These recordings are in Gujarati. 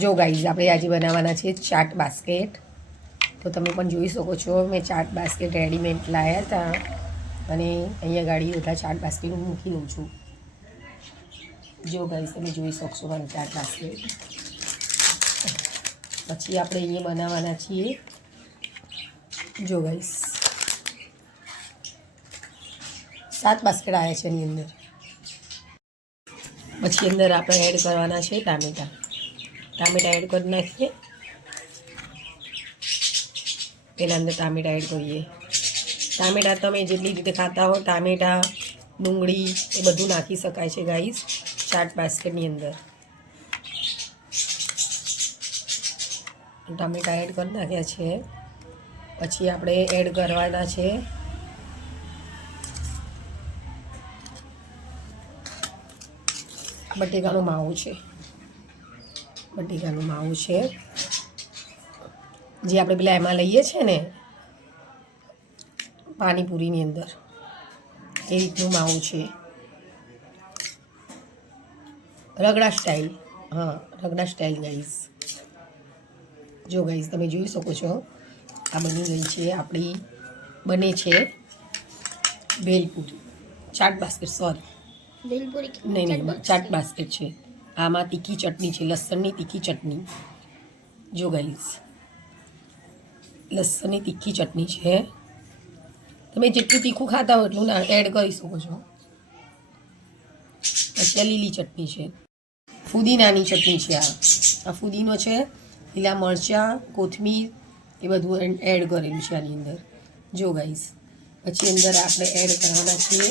જો ગાઈઝ આપણે આજે બનાવવાના છે ચાટ બાસ્કેટ. તો તમે પણ જોઈ શકો છો મેં ચાટ બાસ્કેટ રેડીમેડ લાવ્યા હતા અને અહીંયા ગાડી બધા ચાટ બાસ્કેટ હું મૂકી દઉં છું. જો ગાઈઝ તમે જોઈ શકશો મારું ચાટ બાસ્કેટ. પછી આપણે અહીંયા બનાવવાના છીએ. જો ગાઈઝ 7 બાસ્કેટ આવ્યા છે એની અંદર. પછી અંદર આપણે એડ કરવાના છે ટામેટા એડ કરી નાખીએ. પહેલાં અંદર ટામેટા એડ કરીએ. ટામેટા તમે જેટલી રીતે ખાતા હો, ટામેટા ડુંગળી એ બધું નાખી શકાય છે ગાઈઝ ચાટ બાસ્કેટની અંદર. ટામેટા એડ કરી નાખ્યા છે. પછી આપણે એડ કરવાના છે બટેકાનું માવું છે. જે આપણે પેલા એમાં લઈએ છીએ ને પાણીપુરીની અંદર એ રીતનું માવું છે. રગડા સ્ટાઇલ. હા, રગડા સ્ટાઇલ ગાઈઝ. જો ગાઈઝ તમે જોઈ શકો છો આ બની ગઈ છે આપણી. બને છે ભેલપુરી ચાટ બાસ્કેટ. સોરી, નહીં, ચાટ બાસ્કેટ છે. આમાં તીખી ચટણી છે, લસણની તીખી ચટણી. જો ગાઈઝ લસણની તીખી ચટણી છે. તમે જેટલું તીખું ખાતા હો એટલું એડ કરી શકો છો. પછી લીલી ચટણી છે, ફુદીનાની ચટણી છે. આ ફુદીનો છે, લીલા મરચાં, કોથમીર એ બધું એડ કરેલું છે આની અંદર. જો ગાઈઝ પછી અંદર આપણે એડ કરવાના છીએ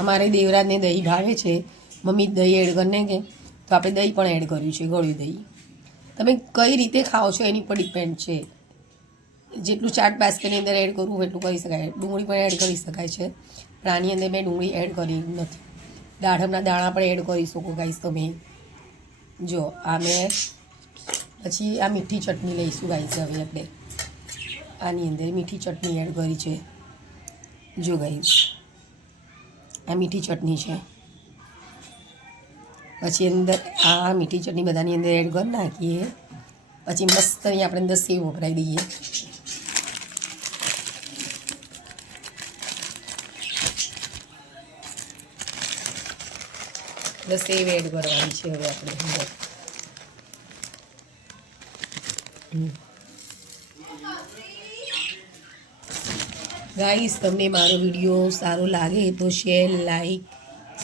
અમારે દેવરાજને દહીં ભાવે છે. મમ્મી દહીં એડ કરીને કે તો આપણે દહીં પણ એડ કર્યું છે, ગળ્યું દહીં. તમે કઈ રીતે ખાઓ છો એની પર ડિપેન્ડ છે. જેટલું ચાટ બાસ્કેટની અંદર એડ કરવું એટલું કરી શકાય. ડુંગળી પણ એડ કરી શકાય છે, પણ આની અંદર મેં ડુંગળી એડ કરી નથી. દાડમના દાણા પણ એડ કરી શકો ગાઈઝ તમે. જો આ મેં પછી આ મીઠી ચટણી લઈશું ગાઈઝ. હવે આપણે આની અંદર મીઠી ચટણી એડ કરી છે. જો ગાઈઝ આ મીઠી ચટણી છે. પછી અંદર આ મીઠી ચટણી બધાની અંદર એડ કરી નાખીએ. પછી મસ્ત અહીં આપણે અંદર સેવ વપરાઈ દઈએ. સેવ એડ કરવાની છે હવે આપણે અંદર. ગાઈસ તમને મારો વિડીયો સારો લાગે તો શેર, લાઈક,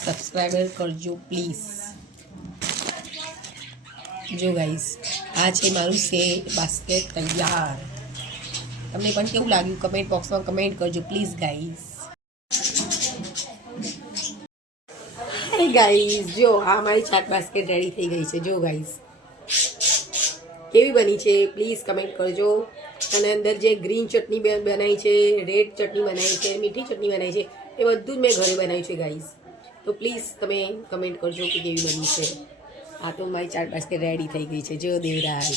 સબસ્ક્રાઈબર કરજો પ્લીઝ. જો ગાઈસ આ છે મારું બાસ્કેટ તૈયાર. તમને પણ કેવું લાગ્યું કમેન્ટ બોક્સમાં કમેન્ટ કરજો પ્લીઝ ગાઈસ. હાય ગાઈસ, જો આ મારી ચાટ બાસ્કેટ રેડી થઈ ગઈ છે. જો ગાઈસ કેવી બની છે પ્લીઝ કમેન્ટ કરજો. અને અંદર જે ગ્રીન ચટણી બનાવી છે, રેડ ચટણી બનાવી છે, મીઠી ચટણી બનાવી છે, એ બધું જ મેં ઘરે બનાવ્યું છે ગાઈઝ. તો પ્લીઝ તમે કમેન્ટ કરજો કે કેવી બની છે. આ તો મારી ચાટ બાસ્કેટ રેડી થઈ ગઈ છે. જો દેવરાજ.